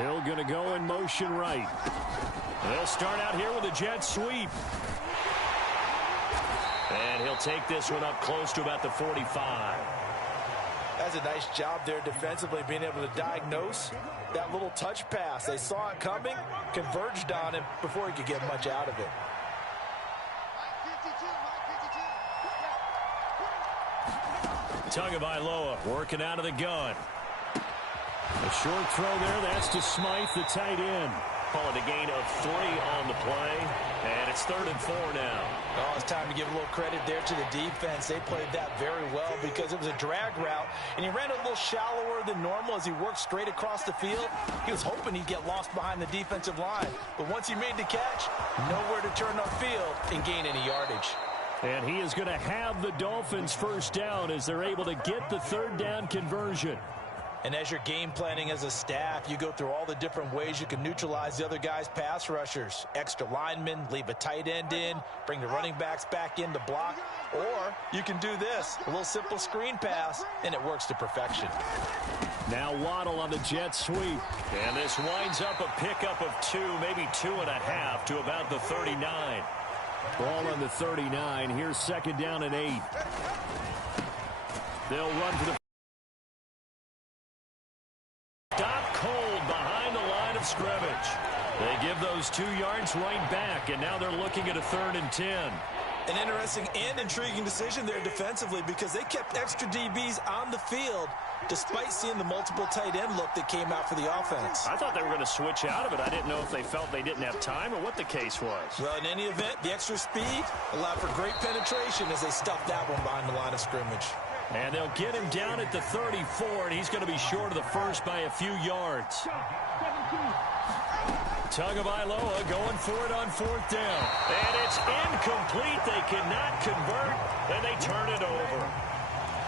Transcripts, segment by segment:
Hill going to go in motion right. They'll start out here with a jet sweep. And he'll take this one up close to about the 45. That's a nice job there defensively, being able to diagnose that little touch pass. They saw it coming, converged on him before he could get much out of it. Tagovailoa working out of the gun. A short throw there. That's to Smythe, the tight end. Calling a gain of 3 on the play. And it's 3rd and 4 now. Oh, it's time to give a little credit there to the defense. They played that very well because it was a drag route. And he ran a little shallower than normal as he worked straight across the field. He was hoping he'd get lost behind the defensive line. But once he made the catch, nowhere to turn upfield and gain any yardage. And he is going to have the Dolphins first down as they're able to get the 3rd down conversion. And as you're game planning as a staff, you go through all the different ways you can neutralize the other guy's pass rushers. Extra linemen, leave a tight end in, bring the running backs back in to block. Or you can do this, a little simple screen pass, and it works to perfection. Now Waddle on the jet sweep. And this winds up a pickup of 2, maybe 2.5 to about the 39. Ball on the 39. Here's 2nd down and 8. They'll run for the stop cold behind the line of scrimmage. They give those 2 yards right back, and now they're looking at a 3rd and 10. An interesting and intriguing decision there defensively because they kept extra DBs on the field despite seeing the multiple tight end look that came out for the offense. I thought they were going to switch out of it. I didn't know if they felt they didn't have time or what the case was. Well, in any event, the extra speed allowed for great penetration as they stuffed that one behind the line of scrimmage. And they'll get him down at the 34, and he's going to be short of the first by a few yards. Tagovailoa going for it on 4th down. And it's incomplete. They cannot convert, and they turn it over.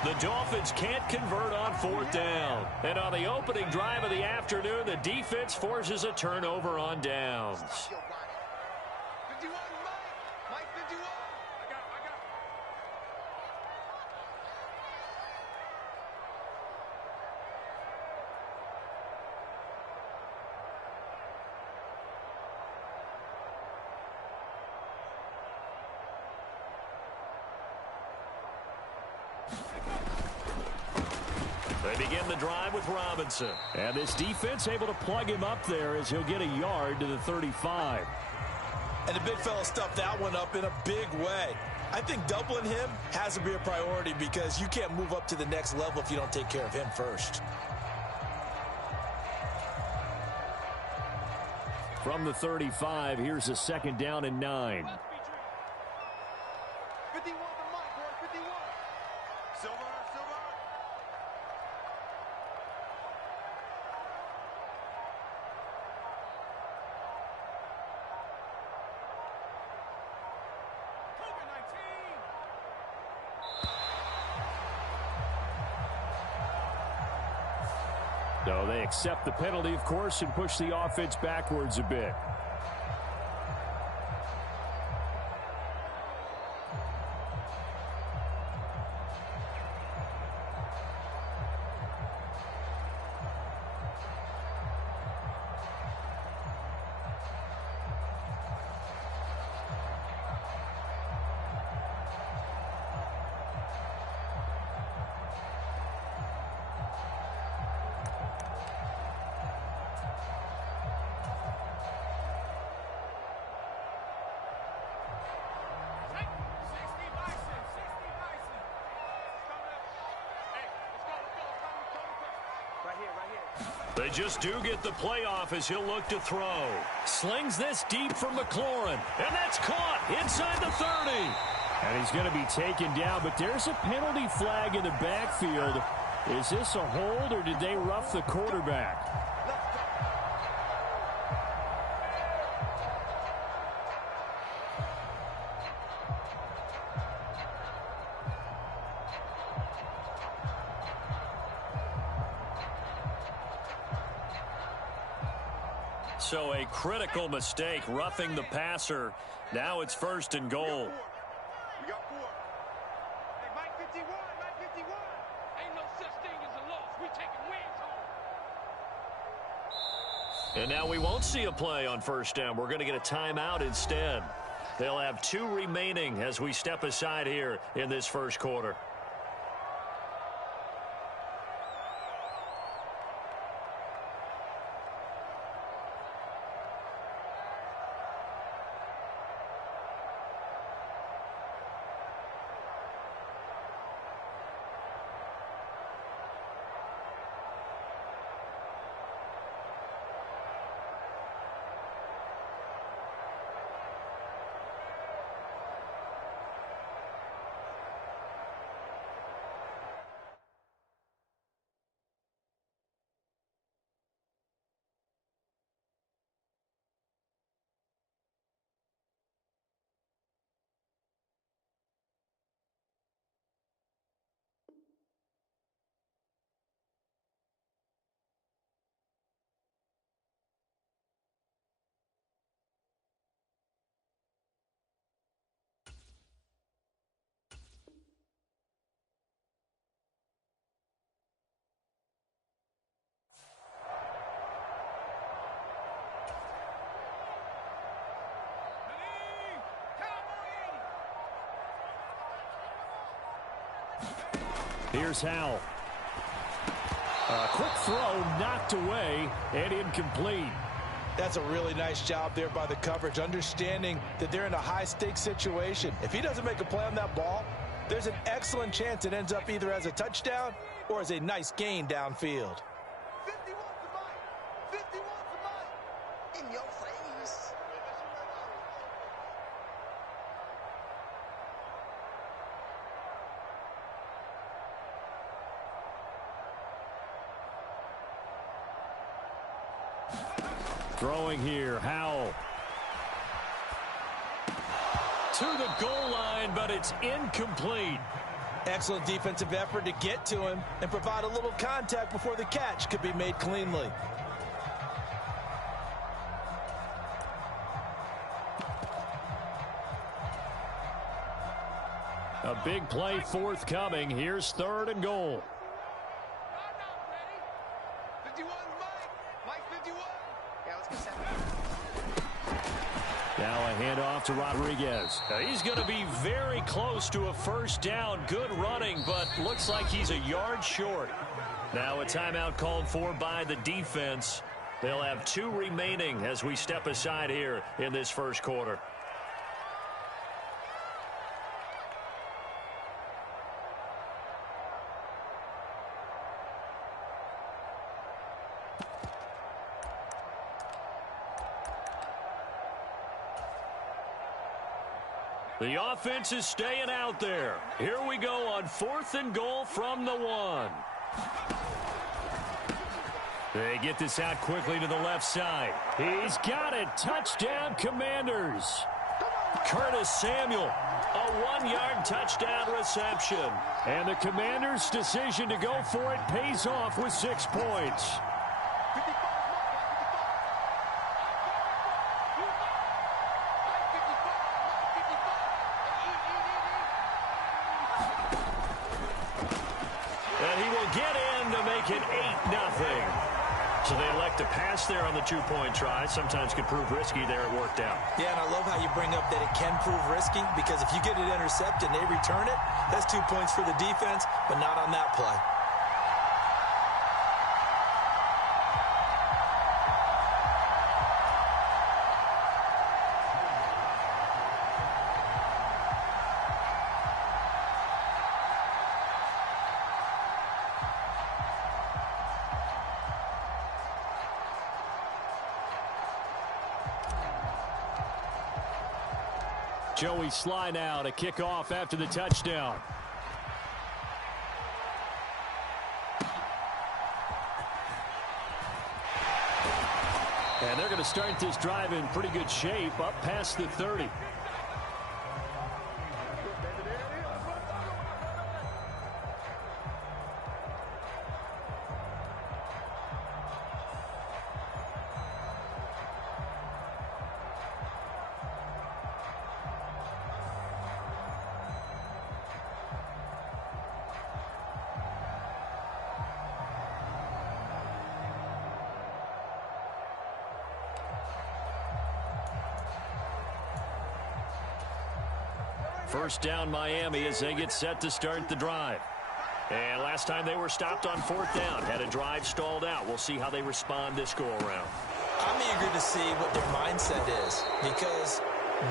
The Dolphins can't convert on 4th down. And on the opening drive of the afternoon, the defense forces a turnover on downs. They begin the drive with Robinson. And this defense able to plug him up there as he'll get a yard to the 35. And the big fella stuffed that one up in a big way. I think doubling him has to be a priority because you can't move up to the next level if you don't take care of him first. From the 35, here's a 2nd down and 9. So they accept the penalty, of course, and push the offense backwards a bit. They just do get the playoff as he'll look to throw. Slings this deep from McLaurin. And that's caught inside the 30. And he's going to be taken down, but there's a penalty flag in the backfield. Is this a hold or did they rough the quarterback? So a critical mistake, roughing the passer. Now it's 1st and goal. We got 4. Hey, Mike 51, Mike 51. Ain't no such thing as a loss. We taking wins home. And now we won't see a play on first down. We're going to get a timeout instead. They'll have 2 remaining as we step aside here in this first quarter. Here's Howell. A quick throw knocked away and incomplete. That's a really nice job there by the coverage, understanding that they're in a high-stakes situation. If he doesn't make a play on that ball, there's an excellent chance it ends up either as a touchdown or as a nice gain downfield. 51 to Mike. 51 to Mike. In your face. Throwing here, Howell. To the goal line, but it's incomplete. Excellent defensive effort to get to him and provide a little contact before the catch could be made cleanly. A big play forthcoming. Here's 3rd and goal. 51 Mike. Mike 51. Yeah, let's get set. Now a handoff to Rodriguez. Now he's going to be very close to a first down. Good running, but looks like he's a yard short. Now a timeout called for by the defense. They'll have 2 remaining as we step aside here in this first quarter. The offense is staying out there. Here we go on 4th and goal from the 1. They get this out quickly to the left side. He's got it. Touchdown, Commanders. Curtis Samuel, a 1-yard touchdown reception. And the Commanders' decision to go for it pays off with 6 points. It 8-0. So they elect to pass there on the 2-point try. Sometimes could prove risky there. It worked out. Yeah, and I love how you bring up that it can prove risky, because if you get it intercepted and they return it, that's 2 points for the defense, but not on that play. Joey Sly now to kick off after the touchdown. And they're going to start this drive in pretty good shape, up past the 30. First down Miami as they get set to start the drive. And last time they were stopped on fourth down, had a drive stalled out. We'll see how they respond this go-around. I'm eager to see what their mindset is, because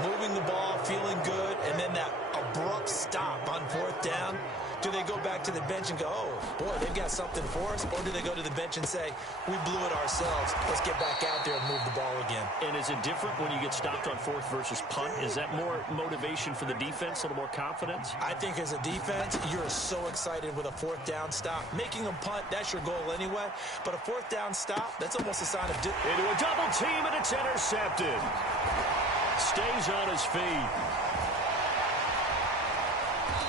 moving the ball, feeling good, and then that abrupt stop on fourth down, do they go back to the bench and go, oh, boy, they've got something for us? Or do they go to the bench and say, we blew it ourselves, let's get back out there and move the ball again? And is it different when you get stopped on fourth versus punt? Is that more motivation for the defense, a little more confidence? I think as a defense, you're so excited with a fourth down stop. Making them punt, that's your goal anyway. But a fourth down stop, that's almost a sign of... Into a double team, and it's intercepted. Stays on his feet.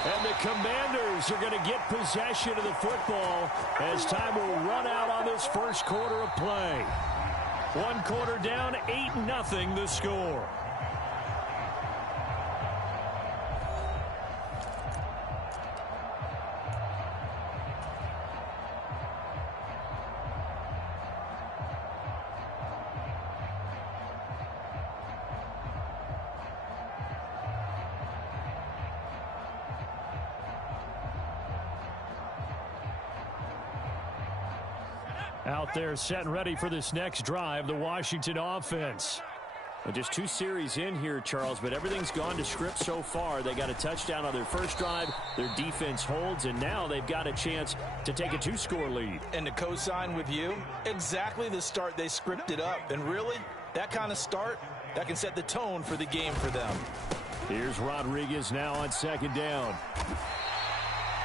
And the Commanders are going to get possession of the football as time will run out on this first quarter of play. One quarter down, 8-0 the score. Out there set and ready for this next drive, the Washington offense. Well, just 2 series in here, Charles, but everything's gone to script so far. They got a touchdown on their first drive. Their defense holds, and now they've got a chance to take a 2-score lead. And to co-sign with you, exactly the start they scripted up. And really, that kind of start, that can set the tone for the game for them. Here's Rodriguez now on second down.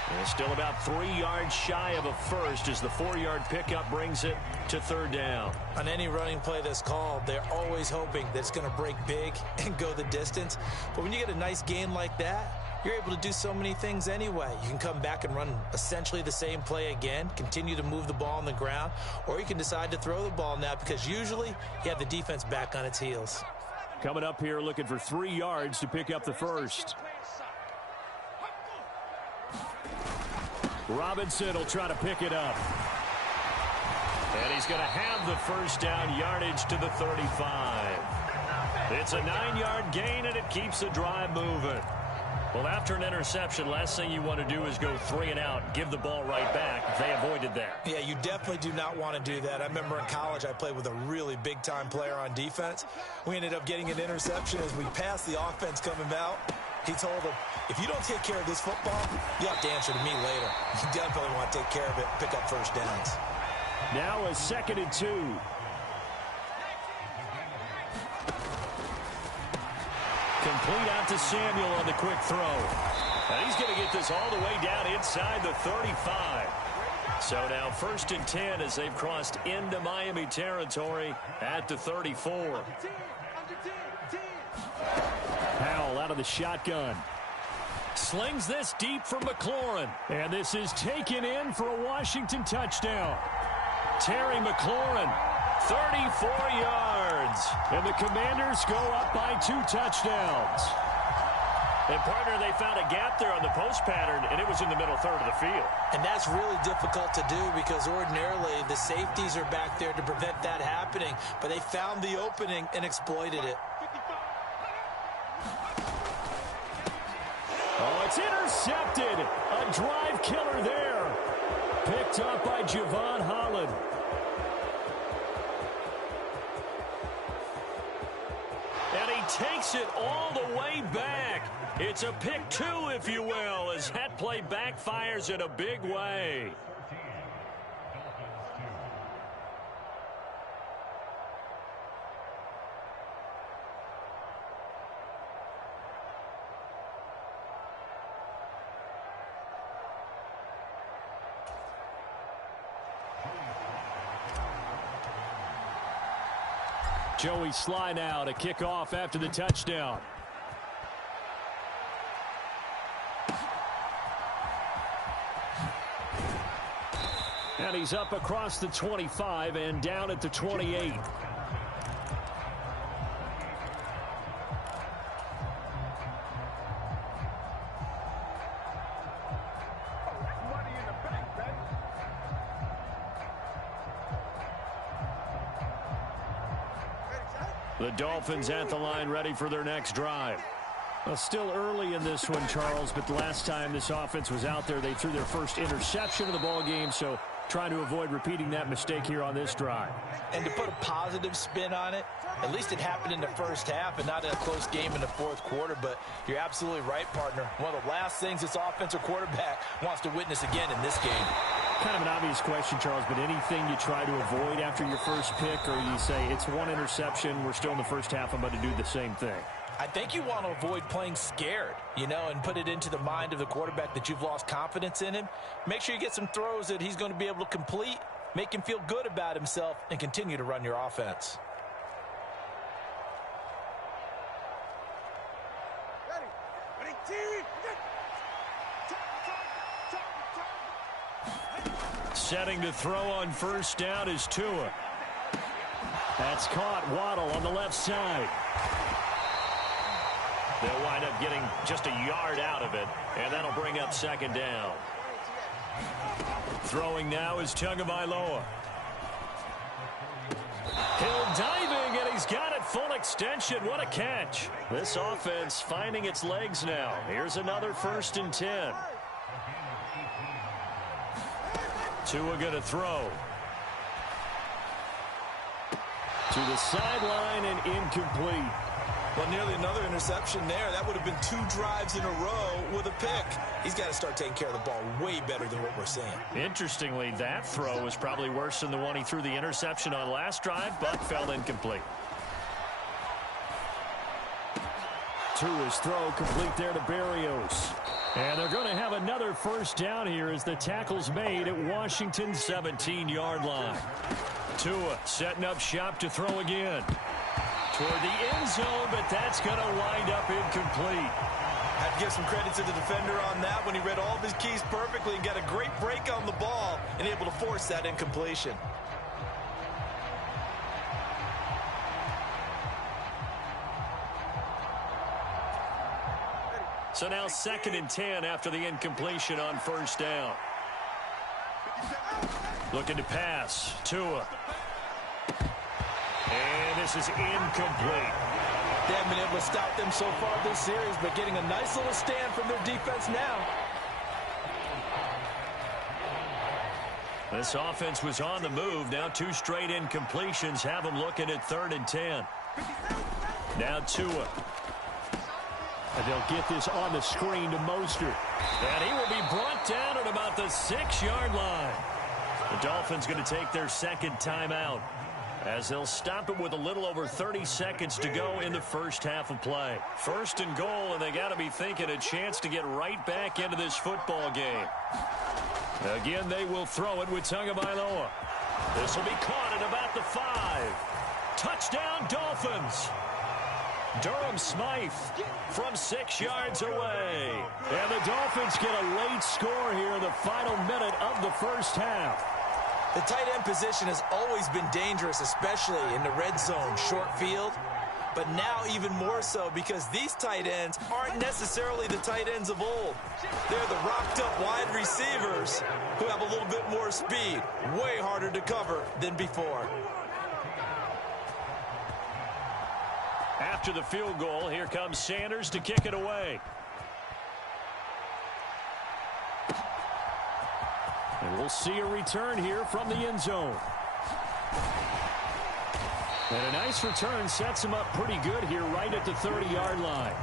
And still about 3 yards shy of a first as the 4-yard pickup brings it to third down. On any running play that's called, they're always hoping that it's going to break big and go the distance. But when you get a nice gain like that, you're able to do so many things anyway. You can come back and run essentially the same play again, continue to move the ball on the ground, or you can decide to throw the ball now because usually you have the defense back on its heels. Coming up here looking for 3 yards to pick up the first. Robinson will try to pick it up. And he's going to have the first down yardage to the 35. It's a 9-yard gain, and it keeps the drive moving. Well, after an interception, last thing you want to do is go 3 and out, give the ball right back. They avoided that. Yeah, you definitely do not want to do that. I remember in college I played with a really big-time player on defense. We ended up getting an interception as we passed the offense coming out. He told him, if you don't take care of this football, you have to answer to me later. You definitely want to take care of it, pick up first downs. Now a 2nd and 2. Complete out to Samuel on the quick throw. And he's going to get this all the way down inside the 35. So now 1st and 10 as they've crossed into Miami territory at the 34. Powell out of the shotgun. Slings this deep for McLaurin. And this is taken in for a Washington touchdown. Terry McLaurin, 34 yards. And the Commanders go up by 2 touchdowns. And, partner, they found a gap there on the post pattern, and it was in the middle third of the field. And that's really difficult to do because ordinarily the safeties are back there to prevent that happening. But they found the opening and exploited it. Oh, it's intercepted. A drive killer there. Picked up by Javon Holland. And he takes it all the way back. It's a pick 2, if you will, as that play backfires in a big way. Joey Sly now to kick off after the touchdown. And he's up across the 25 and down at the 28. The Dolphins at the line ready for their next drive. Well, still early in this one, Charles, but the last time this offense was out there, they threw their first interception of the ball game, so trying to avoid repeating that mistake here on this drive. And to put a positive spin on it, at least it happened in the first half and not in a close game in the fourth quarter, but you're absolutely right, partner. One of the last things this offensive quarterback wants to witness again in this game. Kind of an obvious question, Charles, but anything you try to avoid after your first pick, or you say it's one interception, we're still in the first half, I'm about to do the same thing? I think you want to avoid playing scared, and put it into the mind of the quarterback that you've lost confidence in him. Make sure you get some throws that he's going to be able to complete, make him feel good about himself, and continue to run your offense. Setting to throw on first down is Tua. That's caught. Waddle on the left side. They'll wind up getting just a yard out of it, and that'll bring up second down. Throwing now is Tagovailoa. Hill diving, and he's got it full extension. What a catch. This offense finding its legs now. Here's another 1st and 10. Tua going to throw. To the sideline and incomplete. Well, nearly another interception there. That would have been 2 drives in a row with a pick. He's got to start taking care of the ball way better than what we're seeing. Interestingly, that throw was probably worse than the one he threw the interception on last drive, but fell incomplete. Tua's throw complete there to Berrios. And they're going to have another first down here as the tackle's made at Washington's 17-yard line. Tua setting up shop to throw again. Toward the end zone, but that's going to wind up incomplete. Have to give some credit to the defender on that when he read all of his keys perfectly and got a great break on the ball and able to force that incompletion. So now 2nd and 10 after the incompletion on first down. Looking to pass. Tua. And this is incomplete. They haven't been able to stop them so far this series, but getting a nice little stand from their defense now. This offense was on the move. Now 2 straight incompletions have them looking at 3rd and 10. Now Tua. And they'll get this on the screen to Mostert. And he will be brought down at about the 6-yard line. The Dolphins going to take their 2nd timeout, as they'll stop it with a little over 30 seconds to go in the first half of play. 1st and goal, and they got to be thinking a chance to get right back into this football game. Again, they will throw it with Tagovailoa. This will be caught at about the 5. Touchdown, Dolphins. Durham Smythe from 6 yards away. And the Dolphins get a late score here in the final minute of the first half. The tight end position has always been dangerous, especially in the red zone, short field. But now even more so because these tight ends aren't necessarily the tight ends of old. They're the rocked-up wide receivers who have a little bit more speed. Way harder to cover than before. After the field goal, here comes Sanders to kick it away. And we'll see a return here from the end zone. And a nice return sets him up pretty good here right at the 30-yard line.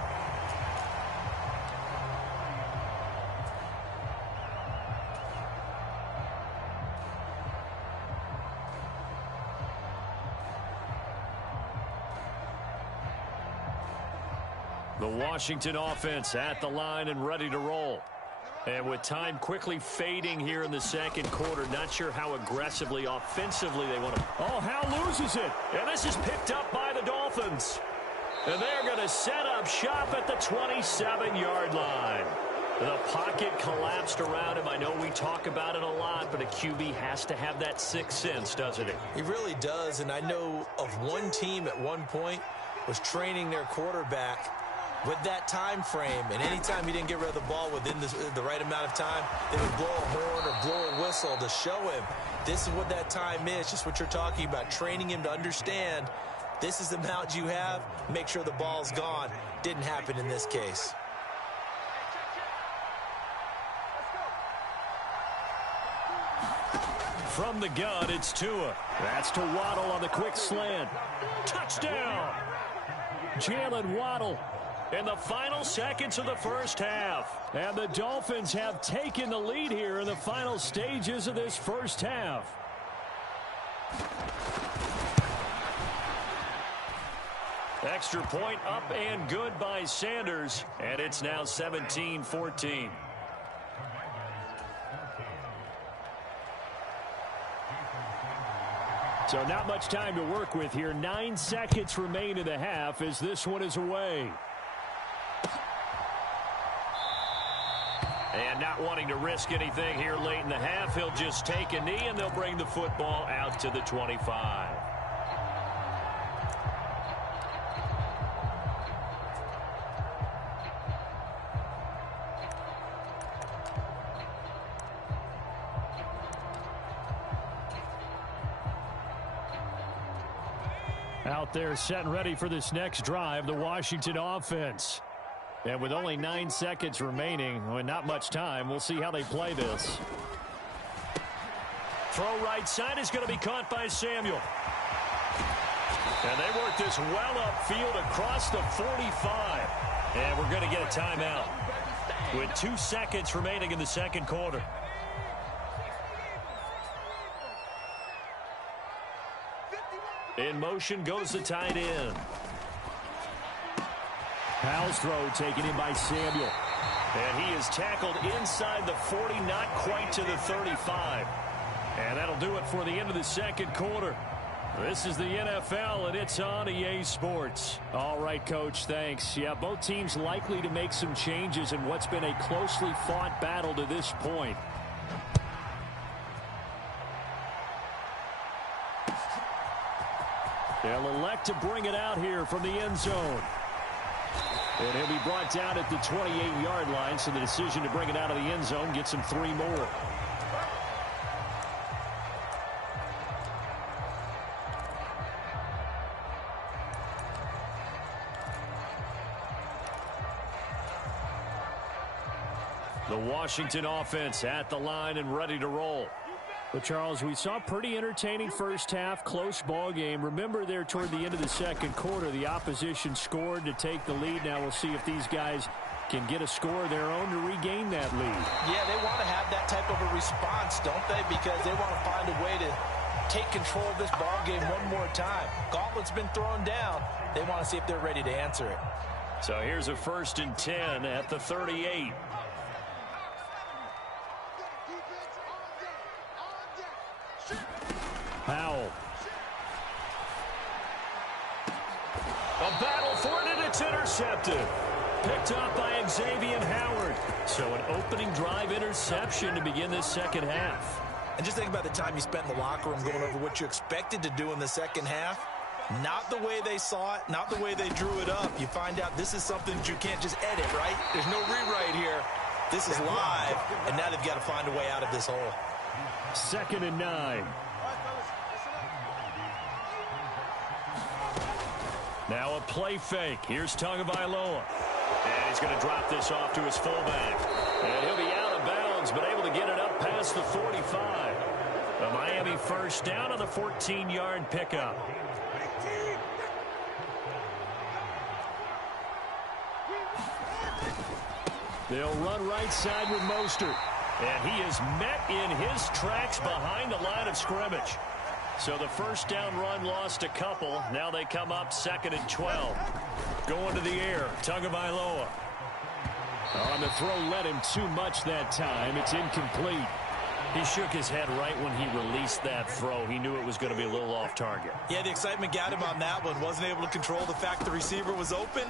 The Washington offense at the line and ready to roll. And with time quickly fading here in the second quarter, not sure how aggressively, offensively they want to. Oh, Howe loses it. And this is picked up by the Dolphins. And they're going to set up shop at the 27-yard line. The pocket collapsed around him. I know we talk about it a lot, but a QB has to have that sixth sense, doesn't it? He really does. And I know of one team at one point was training their quarterback with that time frame, and anytime he didn't get rid of the ball within the right amount of time, they would blow a horn or blow a whistle to show him this is what that time is, just what you're talking about, training him to understand This is the amount you have. Make sure the ball's gone. Didn't happen in this case. From the gun, it's Tua. That's to Waddle on the quick slant. Touchdown! Jalen Waddle in the final seconds of the first half. And the Dolphins have taken the lead here in the final stages of this first half. Extra point up and good by Sanders. And it's now 17-14. So not much time to work with here. 9 seconds remain in the half as this one is away. And not wanting to risk anything here late in the half, he'll just take a knee and they'll bring the football out to the 25. Out there set and ready for this next drive, the Washington offense. And with only 9 seconds remaining, and not much time, we'll see how they play this. Throw right side is going to be caught by Samuel. And they work this well upfield across the 45. And we're going to get a timeout with 2 seconds remaining in the second quarter. In motion goes the tight end. Powell's throw taken in by Samuel. And he is tackled inside the 40, not quite to the 35. And that'll do it for the end of the second quarter. This is the NFL, and it's on EA Sports. All right, Coach, thanks. Yeah, both teams likely to make some changes in what's been a closely fought battle to this point. They'll elect to bring it out here from the end zone. And he'll be brought down at the 28-yard line, so the decision to bring it out of the end zone gets him 3 more. The Washington offense at the line and ready to roll. Well, Charles, we saw a pretty entertaining first half, close ball game. Remember there toward the end of the second quarter, the opposition scored to take the lead. Now we'll see if these guys can get a score of their own to regain that lead. Yeah, they want to have that type of a response, don't they? Because they want to find a way to take control of this ball game one more time. Gauntlet's been thrown down. They want to see if they're ready to answer it. So here's a 1st and 10 at the 38. Powell. A battle for it, and it's intercepted. Picked up by Xavier Howard. So an opening drive interception to begin this second half. And just think about the time you spent in the locker room going over what you expected to do in the second half. Not the way they saw it, not the way they drew it up. You find out this is something that you can't just edit, right? There's no rewrite here. This is live, and now they've got to find a way out of this hole. 2nd and 9. Now a play fake. Here's Tagovailoa. And he's going to drop this off to his fullback. And he'll be out of bounds, but able to get it up past the 45. A Miami 1st down on the 14-yard pickup. They'll run right side with Mostert. And he is met in his tracks behind the line of scrimmage. So the 1st down run lost a couple. Now they come up 2nd and 12. Going to the air, Tagovailoa. On the throw, led him too much that time. It's incomplete. He shook his head right when he released that throw. He knew it was going to be a little off target. Yeah, the excitement got him on that one. Wasn't able to control the fact the receiver was open,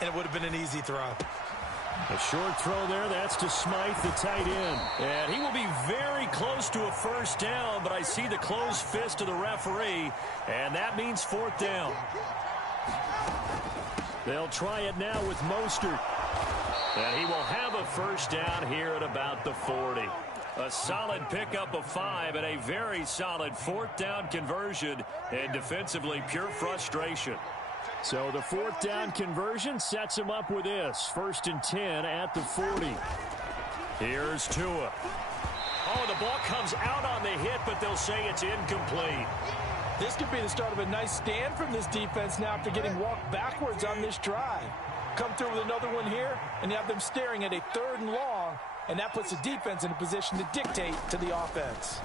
and it would have been an easy throw. A short throw there. That's to Smythe, the tight end. And he will be very close to a 1st down, but I see the closed fist of the referee, and that means 4th down. They'll try it now with Mostert. And he will have a 1st down here at about the 40. A solid pickup of 5 and a very solid 4th down conversion, and defensively pure frustration. So the 4th down conversion sets him up with this. 1st and 10 at the 40. Here's Tua. Oh, the ball comes out on the hit, but they'll say it's incomplete. This could be the start of a nice stand from this defense now after getting walked backwards on this drive. Come through with another one here, and you have them staring at a 3rd and long, and that puts the defense in a position to dictate to the offense.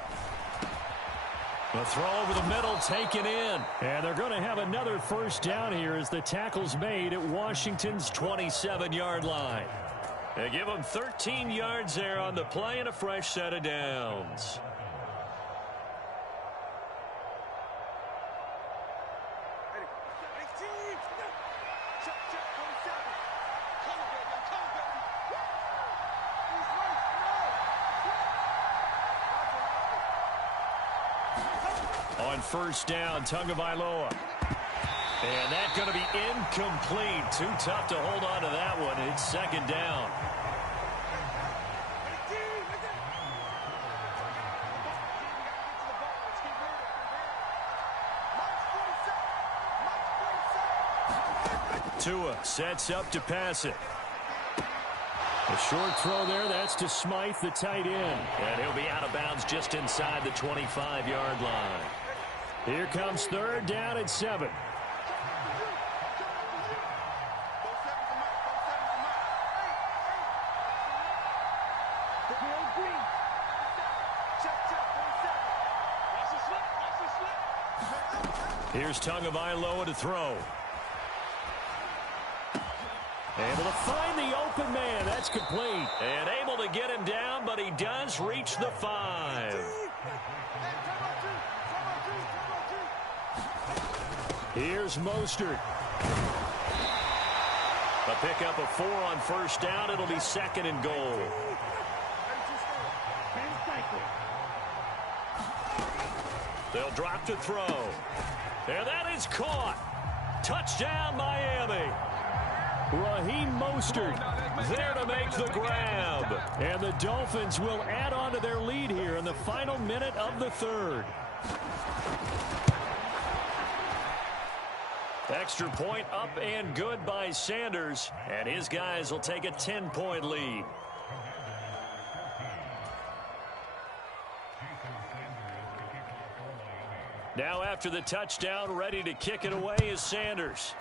A throw over the middle taken in. And they're going to have another 1st down here as the tackle's made at Washington's 27-yard line. They give them 13 yards there on the play and a fresh set of downs. On 1st down, Tagovailoa. And that's going to be incomplete. Too tough to hold on to that one. It's 2nd down. Tua sets up to pass it. A short throw there. That's to Smythe, the tight end. And he'll be out of bounds just inside the 25-yard line. Here comes 3rd down and 7. Here's Tagovailoa to throw. Able to find the open man. That's complete. And able to get him down, but he does reach the 5. Here's Mostert. A pickup of 4 on 1st down. It'll be 2nd and goal. They'll drop to throw. And that is caught. Touchdown, Miami. Raheem Mostert there to make the grab. And the Dolphins will add on to their lead here in the final minute of the 3rd. Extra point up and good by Sanders. And his guys will take a 10-point lead. Now after the touchdown, ready to kick it away is Sanders.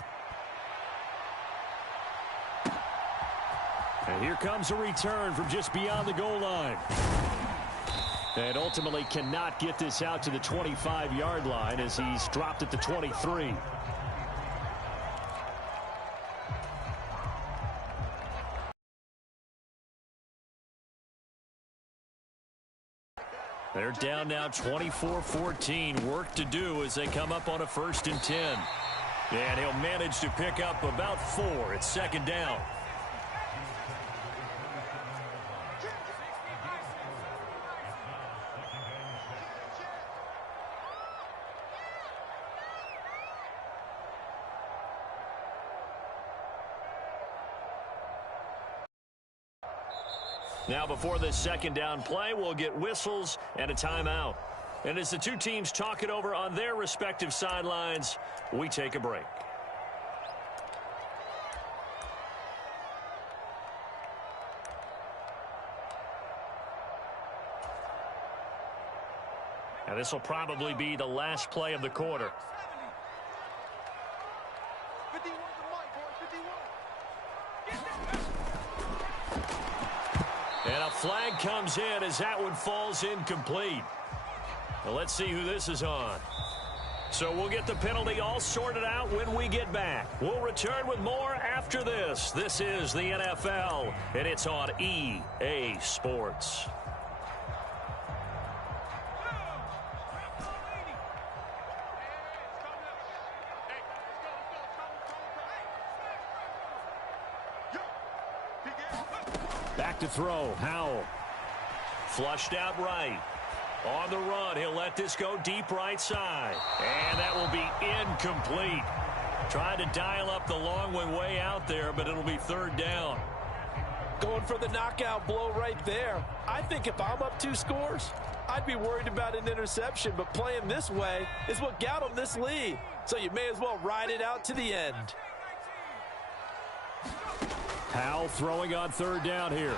And here comes a return from just beyond the goal line. And ultimately cannot get this out to the 25-yard line as he's dropped at the 23. They're down now 24-14. Work to do as they come up on a 1st and 10. And he'll manage to pick up about 4. It's 2nd down. Now before this 2nd down play, we'll get whistles and a timeout. And as the two teams talk it over on their respective sidelines, we take a break. And this will probably be the last play of the quarter. 51 to Mike, boy, 51. And a flag comes in as that one falls incomplete. Well, let's see who this is on. So we'll get the penalty all sorted out when we get back. We'll return with more after this. This is the NFL, and it's on EA Sports. Back to throw. Howell. Flushed out right. On the run, he'll let this go deep right side. And that will be incomplete. Trying to dial up the long one way out there, but it'll be 3rd down. Going for the knockout blow right there. I think if I'm up 2 scores, I'd be worried about an interception, but playing this way is what got him this lead. So you may as well ride it out to the end. Howell throwing on 3rd down here.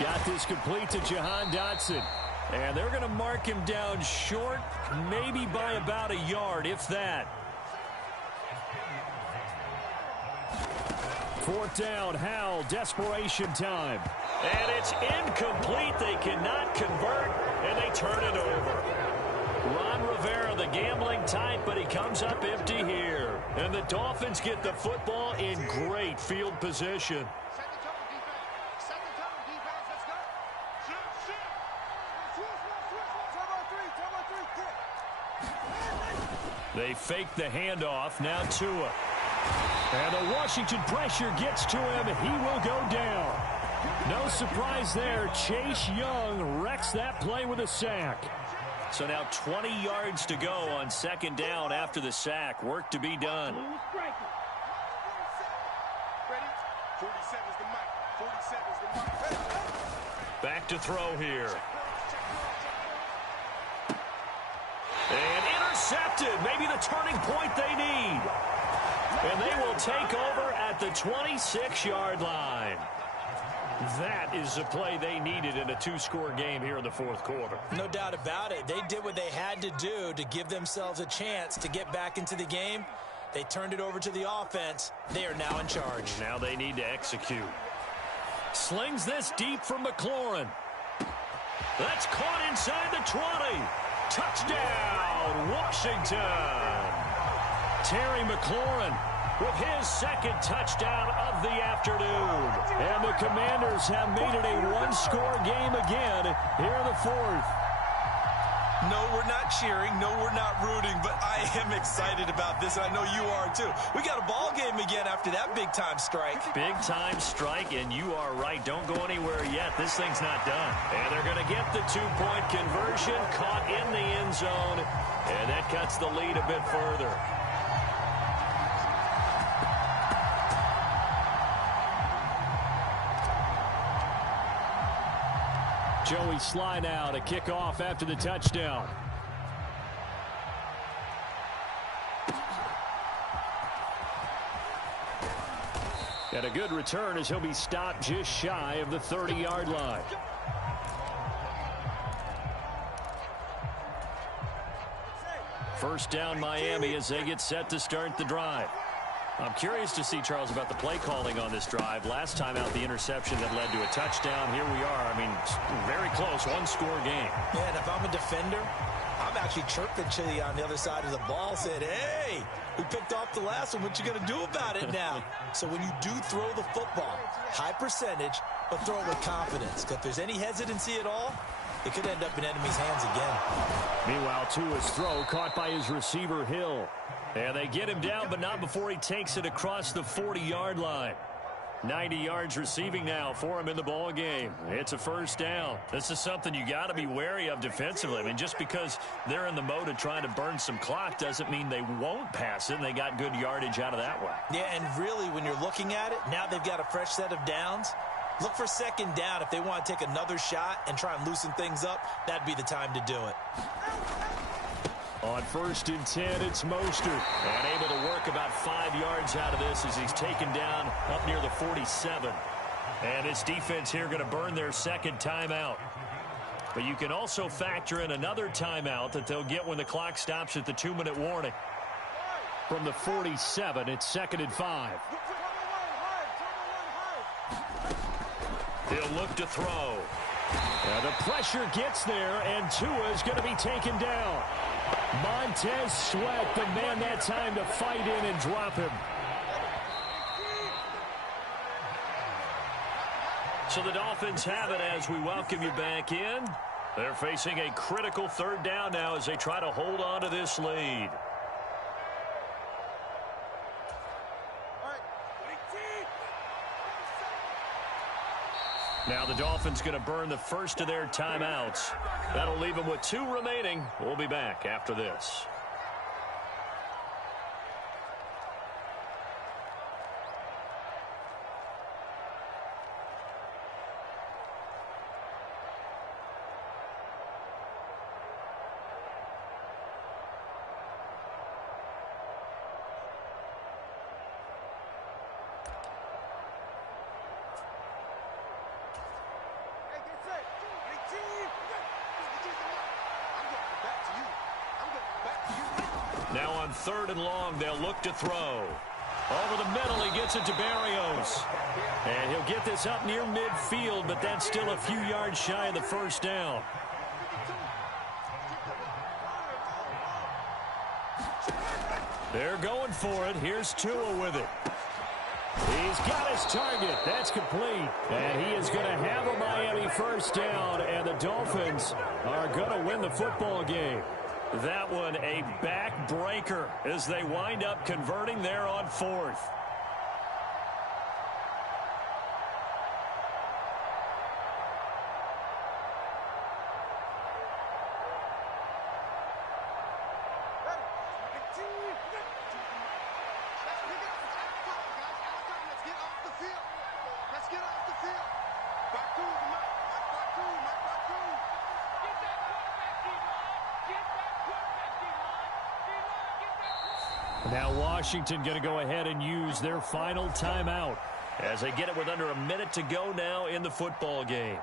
Got this complete to Jahan Dotson. And they're going to mark him down short, maybe by about a yard, if that. 4th down, Howell, desperation time. And it's incomplete. They cannot convert, and they turn it over. Ron Rivera, the gambling type, but he comes up empty here. And the Dolphins get the football in great field position. They fake the handoff. Now Tua. And the Washington pressure gets to him. He will go down. No surprise there. Chase Young wrecks that play with a sack. So now 20 yards to go on 2nd down after the sack. Work to be done. Back to throw here. And intercepted. Maybe the turning point they need. And they will take over at the 26-yard line. That is the play they needed in a 2-score game here in the 4th quarter. No doubt about it. They did what they had to do to give themselves a chance to get back into the game. They turned it over to the offense. They are now in charge. Now they need to execute. Slings this deep from McLaurin. That's caught inside the 20. Touchdown, Washington. Terry McLaurin with his 2nd touchdown of the afternoon. And the Commanders have made it a 1-score game again here in the 4th. No, we're not cheering. No, we're not rooting, but I am excited about this, and I know you are too. We got a ball game again after that big-time strike. Big-time strike, and you are right. Don't go anywhere yet. This thing's not done. And they're going to get the 2-point conversion, caught in the end zone, and that cuts the lead a bit further. Joey Sly now to kick off after the touchdown. And a good return as he'll be stopped just shy of the 30-yard line. First down Miami as they get set to start the drive. I'm curious to see, Charles, about the play calling on this drive. Last time out, the interception that led to a touchdown. Here we are. I mean, very close, 1-score game. Yeah, and if I'm a defender, I'm actually chirping to you on the other side of the ball, saying, hey, we picked off the last one. What you going to do about it now? So when you do throw the football, high percentage, but throw it with confidence. Because if there's any hesitancy at all, it could end up in enemy's hands again. Meanwhile, Tua's throw caught by his receiver, Hill. And they get him down, but not before he takes it across the 40-yard line. 90 yards receiving now for him in the ball game. It's a first down. This is something you got to be wary of defensively. I mean, just because they're in the mode of trying to burn some clock doesn't mean they won't pass it, and they got good yardage out of that one. Yeah, and really, when you're looking at it, now they've got a fresh set of downs. Look for 2nd down. If they want to take another shot and try and loosen things up, that'd be the time to do it. On 1st and 10, it's Mostert. And able to work about 5 yards out of this as he's taken down up near the 47. And his defense here going to burn their 2nd timeout. But you can also factor in another timeout that they'll get when the clock stops at the 2-minute warning. From the 47, it's 2nd and 5. He'll look to throw. And the pressure gets there, and Tua is going to be taken down. Montez Sweat, the man that time to fight in and drop him. So the Dolphins have it as we welcome you back in. They're facing a critical 3rd down now as they try to hold on to this lead. Now the Dolphins going to burn the first of their timeouts. That'll leave them with 2 remaining. We'll be back after this. Now on 3rd and long, they'll look to throw. Over the middle, he gets it to Barrios. And he'll get this up near midfield, but that's still a few yards shy of the first down. They're going for it. Here's Tua with it. He's got his target. That's complete. And he is going to have a Miami first down, and the Dolphins are going to win the football game. That one a backbreaker as they wind up converting there on 4th. Now Washington going to go ahead and use their final timeout as they get it with under a minute to go now in the football game.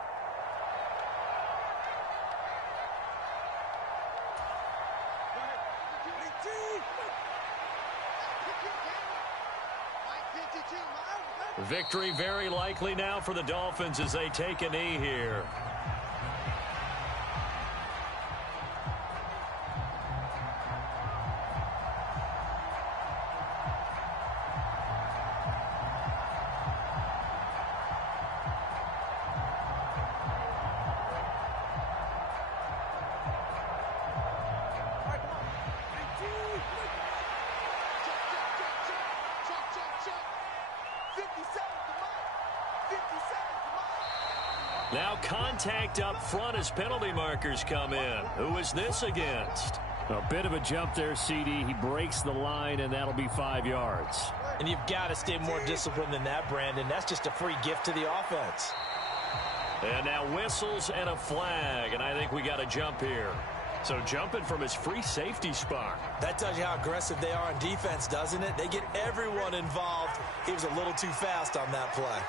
Victory very likely now for the Dolphins as they take a knee here. Now contact up front as penalty markers come in. Who is this against? A bit of a jump there, CD. He breaks the line, and that'll be 5 yards. And you've got to stay more disciplined than that, Brandon. That's just a free gift to the offense. And now whistles and a flag, and I think we got a jump here. So jumping from his free safety spot. That tells you how aggressive they are on defense, doesn't it? They get everyone involved. He was a little too fast on that play.